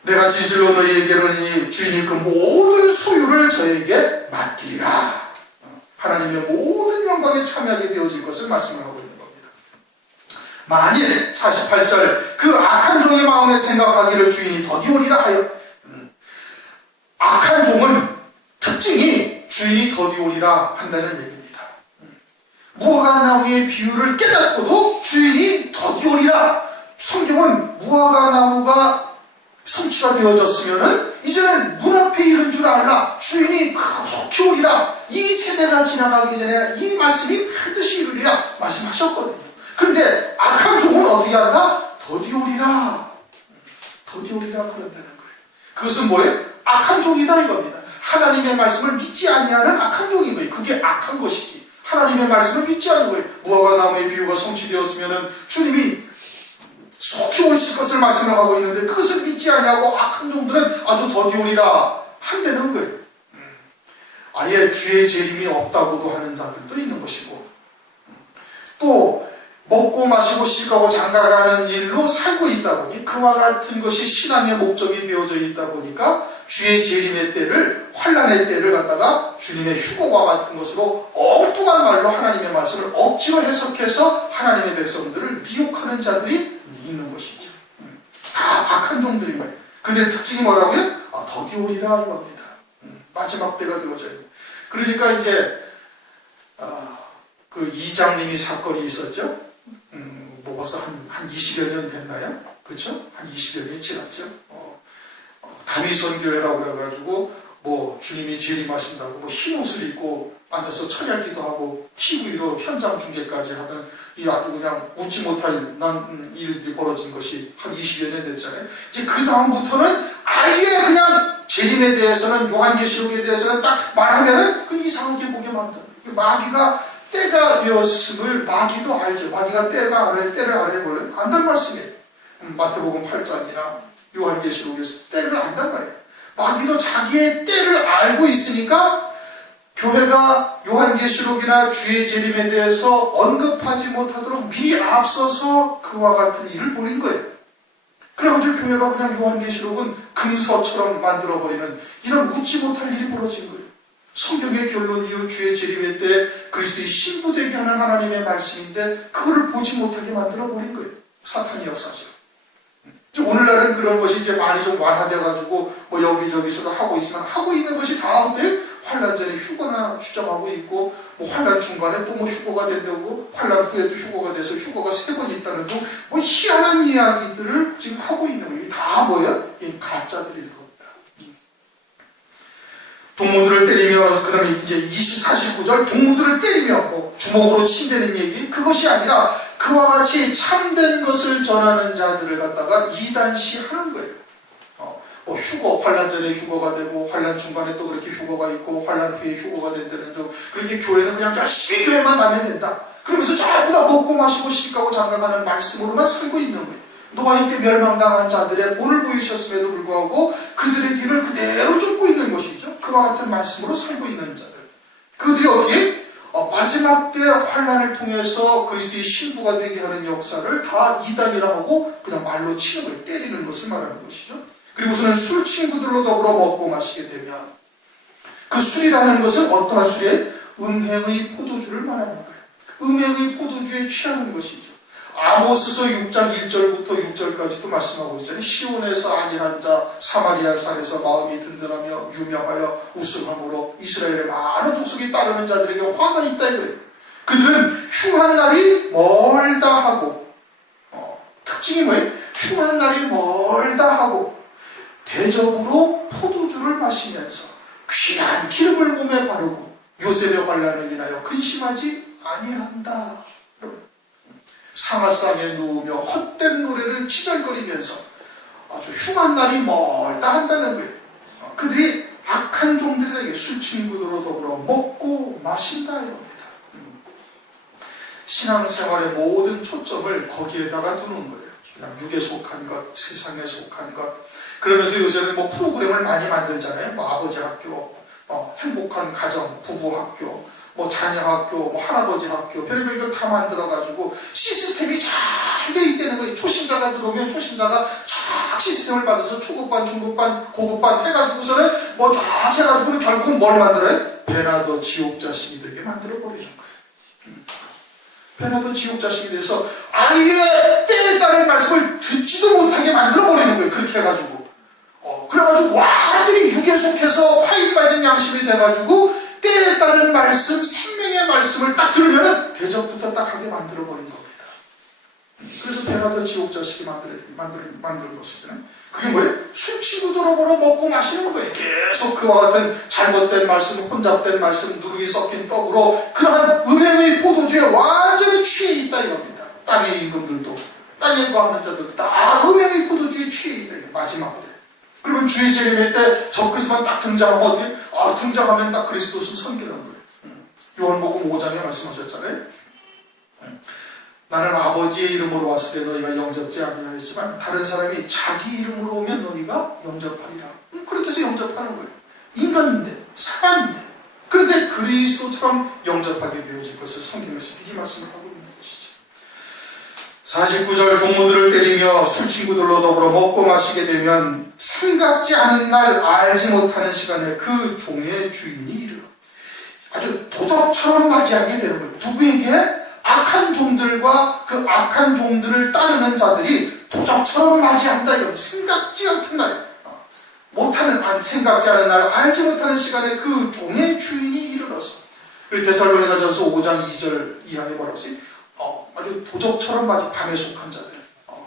내가 진실로 너희에게 이르노니 주인이 그 모든 소유를 저에게 맡기리라. 하나님의 모든 영광에 참여하게 되어질 것을 말씀을 하고 있는 겁니다. 만일 48절 그 악한 종의 마음에 생각하기를 주인이 더디오리라 하여, 악한 종은 특징이 주인이 더디오리라 한다는 얘기입니다. 무화과 나무의 비유를 깨닫고도 주인이 더디오리라. 성경은 무화과 나무가 성취가 되어졌으면은 이제는 문 앞에 이른 줄 알라, 주인이 속히 오리라, 이 세대가 지나가기 전에 이 말씀이 반드시 이루리라 말씀하셨거든요. 그런데 악한 종은 어떻게 한다? 더디오리라, 더디오리라 그런다는 거예요. 그것은 뭐예요? 악한 종이다 이겁니다. 하나님의 말씀을 믿지 아니하는 악한 종인 거예요. 그게 악한 것이지, 하나님의 말씀을 믿지 않는 거예요. 무화과 나무의 비유가 성취되었으면은 주님이 속히 오실 것을 말씀하고 있는데 그것을 믿지 아니하고 악한 종들은 아주 더디오리라 한다는 거예요. 아예 주의 재림이 없다고도 하는 자들도 있는 것이고, 또 먹고 마시고 시가고 장가가는 일로 살고 있다 보니 그와 같은 것이 신앙의 목적이 되어져 있다 보니까 주의 재림의 때를, 환난의 때를 갖다가 주님의 휴거와 같은 것으로 엉뚱한 말로 하나님의 말씀을 억지로 해석해서 하나님의 백성들을 미혹하는 자들이 있는 것이죠. 다 악한 종들인 거예요. 그들의 특징이 뭐라고요? 더디오리라 이겁니다. 마지막 때가 되어져요. 그러니까 이제 그 이장님이 사건이 있었죠. 뭐 벌써 한 20여 년 됐나요? 그렇죠? 한 20여 년이 지났죠. 담의선교회라고 그래가지고 뭐 주님이 재림하신다고 뭐 흰 옷을 입고 앉아서 철야기도 하고 TV로 현장 중계까지 하는 이 아주 그냥 웃지 못할 일들이 벌어진 것이 한 20여 년 됐잖아요. 이제 그 다음부터는 아예 그냥 재림에 대해서는, 요한계시록에 대해서는 딱 말하면은 그 이상하게 보게 만드는, 마귀가 때가 되었음을 마귀도 알죠. 마귀가 때를 알아야 몰라요. 안단 말씀이에요. 마태복음 8장이나 요한계시록에서 때를 안단 말이에요. 마귀도 자기의 때를 알고 있으니까 교회가 요한계시록이나 주의 재림에 대해서 언급하지 못하도록 미리 앞서서 그와 같은 일을 벌인 거예요. 그래가지고 교회가 그냥 요한계시록은 금서처럼 만들어버리는 이런 웃지 못할 일이 벌어진 거예요. 성경의 결론이요 주의 재림의 때 그리스도의 신부되게 하는 하나님의 말씀인데 그거를 보지 못하게 만들어버린 거예요. 사탄의 역사죠. 오늘날은 그런 것이 이제 많이 좀 완화돼가지고 뭐 여기저기서도 하고 있지만, 하고 있는 것이 다 어때? 환란 전에 휴거나 주장하고 있고, 뭐 환란 중간에 또 뭐 휴거가 된다고, 환란 후에도 휴거가 돼서 휴거가 3번 있다는 등 뭐 희한한 이야기들을 지금 하고 있는 거예요. 다 뭐예요? 이 가짜들일 겁니다. 동무들을 때리며, 그 다음에 이제 49절 동무들을 때리며 뭐 주먹으로 친다는 얘기, 그것이 아니라 그와 같이 참된 것을 전하는 자들을 갖다가 이단시 하는 거예요. 뭐 휴거, 환란 전에 휴거가 되고 환란 중간에 또 그렇게 휴거가 있고 환란 후에 휴거가 된다는 점, 그렇게 교회는 그냥 열심히 교회만 가면 된다 그러면서 전부 다 먹고 마시고 시가고 장가가는 말씀으로만 살고 있는 거예요. 노아의 때 멸망당한 자들의 본을 보이셨음에도 불구하고 그들의 길을 그대로 쫓고 있는 것이죠. 그와 같은 말씀으로 살고 있는 자들, 그들이 어떻게 마지막 때 환란을 통해서 그리스도의 신부가 되게 하는 역사를 다 이단이라 하고 그냥 말로 치는 거예요. 때리는 것을 말하는 것이죠. 그리고서는 술 친구들로 더불어 먹고 마시게 되면 그 술이라는 것은 어떠한 술이에요? 음행의 포도주를 말하는 거예요. 음행의 포도주에 취하는 것이죠. 아모스서 6장 1절부터 6절까지도 말씀하고 있잖아요. 시온에서 안일한 자 사마리아 산에서 마음이 든든하며 유명하여 우승함으로 이스라엘의 많은 족속이 따르는 자들에게 화가 있다 이거예요. 그들은 흉한 날이 멀다 하고 특징이 뭐예요? 흉한 날이 멀다 하고 대접으로 포도주를 마시면서 귀한 기름을 몸에 바르고 요셉의 환난을 인하여 근심하지 아니한다. 사마상에 누우며 헛된 노래를 치절거리면서 아주 흉한 날이 멀다 한다는 거예요. 그들이 악한 종들에게 술친구들로 더불어 먹고 마신다 이겁니다. 신앙생활의 모든 초점을 거기에다가 두는 거예요. 그냥 육에 속한 것, 세상에 속한 것. 그러면서 요새는 프로그램을 많이 만들잖아요. 아버지 학교, 행복한 가정, 부부 학교, 자녀 학교, 할아버지 학교, 별의별 걸 다 만들어가지고 시스템이 잘 돼 있다는 거예요. 초신자가 들어오면 초신자가 쫙 시스템을 받아서 초급반, 중급반, 고급반 해가지고서는 쫙 해가지고는 결국은 뭘 만들어요? 배나더 지옥 자식이 되게 만들어버리는 거예요. 배나더 지옥 자식이 돼서 아예 때에 따른 말씀을 듣지도 못하게 만들어버리는 거예요. 그렇게 해가지고. 그래가지고 완전히 육에 속해서 화인 빠진 양심이 돼가지고 때에 따른 말씀, 생명의 말씀을 딱 들으면 대접부터 딱 하게 만들어버린 겁니다. 그래서 배나더 지옥 자식이 만드는 것이잖아요. 그게 뭐예요? 술 친구들로 보러 먹고 마시는 거예요. 계속 그와 같은 잘못된 말씀, 혼잡된 말씀, 누룩이 섞인 떡으로 그러한 음행의 포도주에 완전히 취해 있다 이겁니다. 땅의 임금들도, 땅에 거하는 자들도 다 음행의 포도주에 취해 있다. 마지막 때. 그러면 주의 재림의 때 적그리스도만 딱 등장하면 어떻게? 등장하면 딱 그리스도를 섬기는 거예요. 요한복음 5장에 말씀하셨잖아요. 나는 아버지의 이름으로 왔을 때 너희가 영접지 아니하였지만 다른 사람이 자기 이름으로 오면 너희가 영접하리라. 그렇게 해서 영접하는 거예요. 인간인데, 사람인데. 그런데 그리스도처럼 영접하게 되어질 것을 성경에서 이 말씀을 하고 있는 것이죠. 49절 동무들을 때리며 술친구들로 더불어 먹고 마시게 되면 생각지 않은 날 알지 못하는 시간에 그 종의 주인이 이르러 아주 도적처럼 맞이하게 되는 거예요. 누구에게? 악한 종들과 그 악한 종들을 따르는 자들이 도적처럼 맞이한다. 이거 생각지 않은 날, 생각지 않은 날, 알지 못하는 시간에 그 종의 주인이 이르러서. 그리고 데살로니가전서 5장 2절 이하에 뭐라고 써요? 아주 도적처럼 밤에 속한 자들.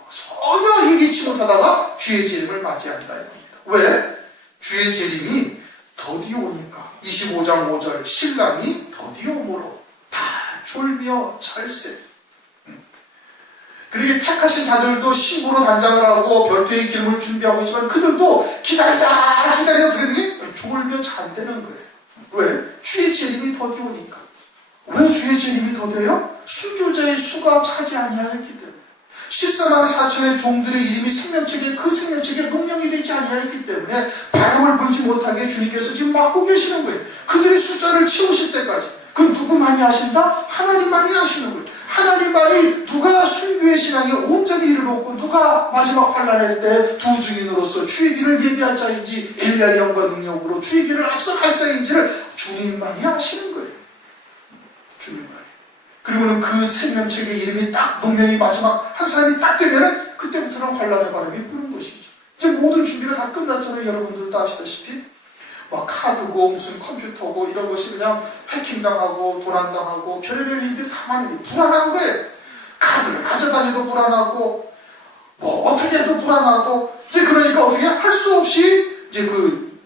전혀 예기치 못하다가 주의 재림을 맞이한다. 이겁니다. 왜? 주의 재림이 더디어 오니까. 25장 5절 신랑이 더디어 오므로 졸며 찰세. 그리고 택하신 자들도 신부로 단장을 하고 별도의 기름을 준비하고 있지만 그들도 기다리다 그러니 졸며 잔다는 거예요. 왜? 주의 재림이 더디오니까. 왜 주의 재림이 더뎌요? 순교자의 수가 차지 아니하였기 때문에. 14만 4천의 종들의 이름이 생명책에 그 생명책에 명령이 되지 아니하였기 때문에 바람을 불지 못하게 주님께서 지금 막고 계시는 거예요. 그들의 숫자를 채우실 때까지. 그럼 누구만이 하신다? 하나님만이 하시는 거예요. 하나님만이 누가 순교의 신앙에 온전히 이르렀고 누가 마지막 환난할 때 두 증인으로서 주의 길을 예비할 자인지 엘리야의 영과 능력으로 주의 길을 앞서갈 자인지를 주님만이 하시는 거예요. 주님만이. 그리고는 그 생명책의 이름이 딱 분명히 마지막 한 사람이 딱 되면은 그때부터는 환난의 바람이 부는 것이죠. 이제 모든 준비가 다 끝났잖아요. 여러분들도 아시다시피. 카드고 무슨 컴퓨터고 이런 것이 그냥 해킹당하고 도난당하고 별의별 일들이 다 많은 게 불안한 거예요. 카드를 가져다니도 불안하고 어떻게 해도 불안하고 이제 그러니까 어떻게 할 수 없이 이제 그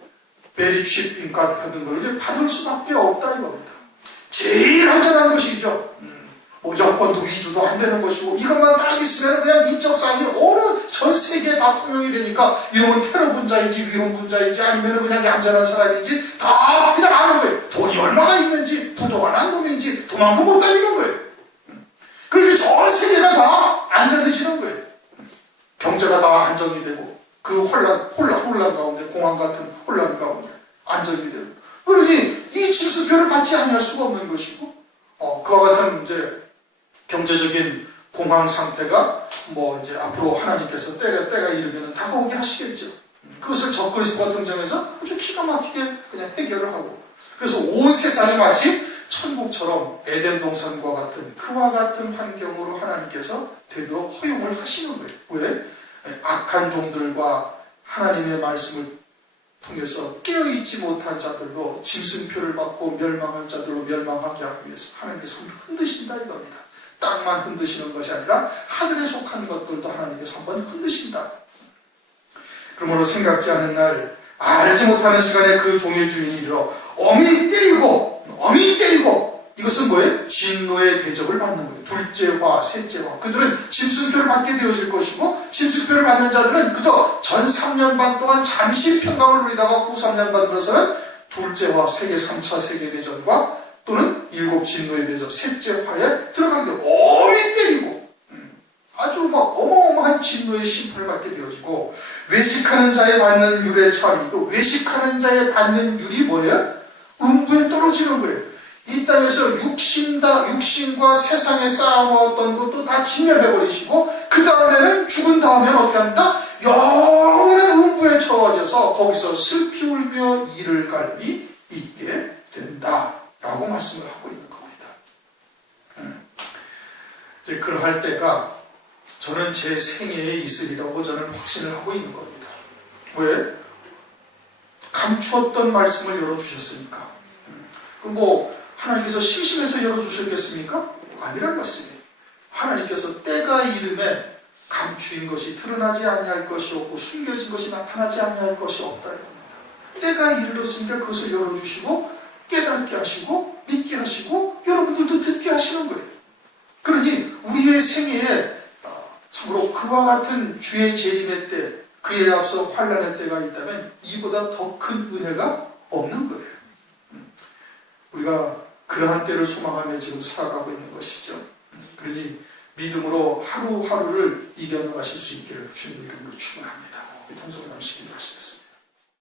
베리칩 인가 같은 걸 이제 받을 수밖에 없다 이겁니다. 제일 안전한 것이죠. 여권도 위조도 안 되는 것이고 이것만 딱 있으면 그냥 인적사항이 어느 전 세계에 다 통용이 되니까 이놈은 테러 분자인지 위험 분자인지 아니면 그냥 얌전한 사람인지 다 그냥 아는 거예요. 돈이 얼마가 있는지 부도가 난 놈인지 도망도 못 다니는 거예요. 그렇게 전 세계가 다 안전해지는 거예요. 경제가 다 안정이 되고 그 혼란 가운데 공황 같은 혼란 가운데 안정이 되고 그러니 이 지수표를 받지 아니할 수가 없는 것이고 그와 같은 이제 경제적인 공황 상태가 뭐 이제 앞으로 하나님께서 때가 이르면 다가오게 하시겠죠. 그것을 적그리스도가 등장해서 아주 기가 막히게 그냥 해결을 하고, 그래서 온 세상이 마치 천국처럼 에덴 동산과 같은 그와 같은 환경으로 하나님께서 되도록 허용을 하시는 거예요. 왜? 악한 종들과 하나님의 말씀을 통해서 깨어있지 못한 자들로 짐승표를 받고 멸망한 자들로 멸망하게 하기 위해서 하나님께서 흔드신다 이겁니다. 땅만 흔드시는 것이 아니라 하늘에 속한 것들도 하나님께서 한번 흔드신다. 그러므로 생각지 않은 날, 알지 못하는 시간에 그 종의 주인이 이르러 어미 때리고 이것은 뭐예요? 진노의 대접을 받는 거예요. 둘째화, 셋째화. 그들은 짐승표를 받게 되어질 것이고, 짐승표를 받는 자들은 그저 전 3년 반 동안 잠시 평강을 누리다가 후 3년 반 들어서는 둘째화, 세계 3차 세계대전과 또는 일곱 진노의 대접, 셋째화에 들어가게 되고, 어미 때리고 아주 막 어마어마한 진노의 심판을 받게 되어지고, 외식하는 자에 받는 율의 차리도, 외식하는 자에 받는 율이 뭐예요? 음부에 떨어지는 거예요. 이 땅에서 육신과 세상에 쌓아놓았던 것도 다 진멸해버리시고, 그 다음에는 죽은 다음에는 어떻게 한다? 영원한 음부에 처해져서 거기서 슬피 울며 이를 갈미 있게 된다 라고 말씀을 하고 있는 겁니다. 이제 그러할 때가 저는 제 생애에 있으리라고 저는 확신을 하고 있는 겁니다. 왜? 감추었던 말씀을 열어주셨으니까. 뭐 하나님께서 심심해서 열어주셨겠습니까? 아니란 말씀이에요. 하나님께서 때가 이름에 감추인 것이 드러나지 아니할 것이 없고 숨겨진 것이 나타나지 아니할 것이 없다 이겁니다. 때가 이르렀으니까 그것을 열어주시고 깨닫게 하시고 믿게 하시고 여러분들도 듣게 하시는 거예요. 그러니 우리의 생애에 참으로 그와 같은 주의 재림의 때, 그에 앞서 환난의 때가 있다면 이보다 더 큰 은혜가 없는 거예요. 우리가 그러한 때를 소망하며 지금 살아가고 있는 것이죠. 그러니 믿음으로 하루하루를 이겨나가실 수 있기를 주님 이름으로 축원합니다. 통성을 남시기 바라겠습니다.